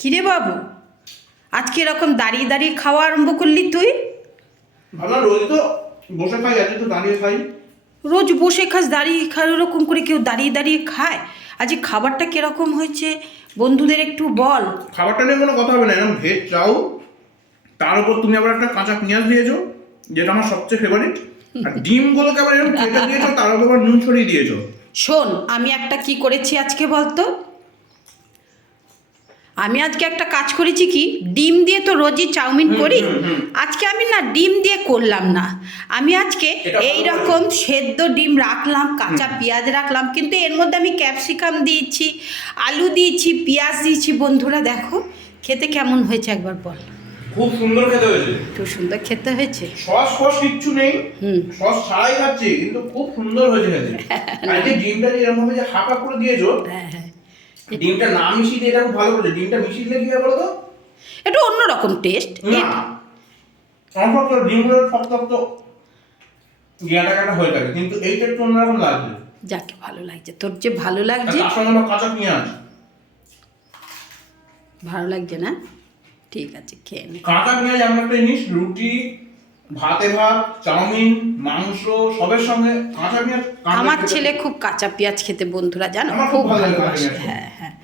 কিরে বাবু, আজকে এরকম দাঁড়িয়ে দাঁড়িয়ে খাওয়া আরম্ভ করলি তুই? ভালো, রোজ তো বসে খাই, আজকে তো দাঁড়িয়ে খাই। রোজ বসে খাস, দাঁড়িয়ে খাস, ওরকম করে কেউ দাঁড়িয়ে দাঁড়িয়ে খায়? আজকে খাবারটা কিরকম হয়েছে বন্ধুদের একটু বল। খাবারটা নিয়ে কোনো কথা হবে না, এরকম ভেজ চাও, তার উপর তুমি আবার একটা কাঁচা পেঁয়াজ দিয়েছো, যেটা আমার সবচেয়ে ফেভারিট। আর ডিমগুলোকে আবার এরকম কেটে দিয়েছো, তার উপর আবার নুন ছড়িয়ে দিয়েছো। শোন, আমি একটা কি করেছি আজকে বলতো। আমি আজকে একটা কাজ করেছি, কি ডিম দিয়ে তো রোজই চাউমিন করি। আজকে আমি না ডিম দিয়ে করলাম না, আমি আজকে এটা ভালো এই রকম সেদ্ধ ডিম রাখলাম, কাঁচা পেঁয়াজ রাখলাম, কিন্তু এর মধ্যে আমি ক্যাপসিকাম দিয়েছি, আলু দিয়েছি, পেঁয়াজ দিয়েছি। বন্ধুরা দেখো খেতে কেমন হয়েছে একবার বল। খুব সুন্দর খেতে হয়েছে। খুব সুন্দর খেতে হয়েছে। সস ফস কিচ্ছু নেই, সস ছাড়াই খাচ্ছি, কিন্তু খুব সুন্দর হয়েছে খেতে। আজকে ডিমটা যে এরকম ভাবে যে হাফ করে দিয়েছো, হ্যাঁ হ্যাঁ, ডিমটা না মিশিয়ে দিয়ে এটা খুব ভালো করেছে। ডিমটা মিশিয়ে দিলে কি হয় বলো তো? একটু অন্যরকম টেস্ট। না, আমার তো ডিমগুলো শক্ত শক্ত গিয়াটা কাটা হয়ে থাকে, কিন্তু এইটা একটু অন্যরকম লাগছে। যাকে ভালো লাগছে, তোর যে ভালো লাগছে। তার সঙ্গে আবার কাঁচা পেঁয়াজ। ভালো লাগছে না? ঠিক আছে, খেয়ে নে। কাঁচা পেঁয়াজ এমন একটা জিনিস, রুটি, ভাতে ভাত, চাউমিন, মাংস সবের সঙ্গে কাঁচা পেঁয়াজ। আমার ছেলে খুব কাঁচা পেঁয়াজ খেতে, বন্ধুরা জানো, আমার খুব খুব ভালো লাগে ভালোবাসে। কাঁচা পেঁয়াজ। হ্যাঁ হ্যাঁ,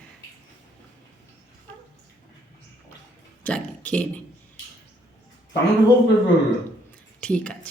যাকে খেয়ে নে। চাউমিন খুব টেস্ট হয়েছে। ঠিক আছে।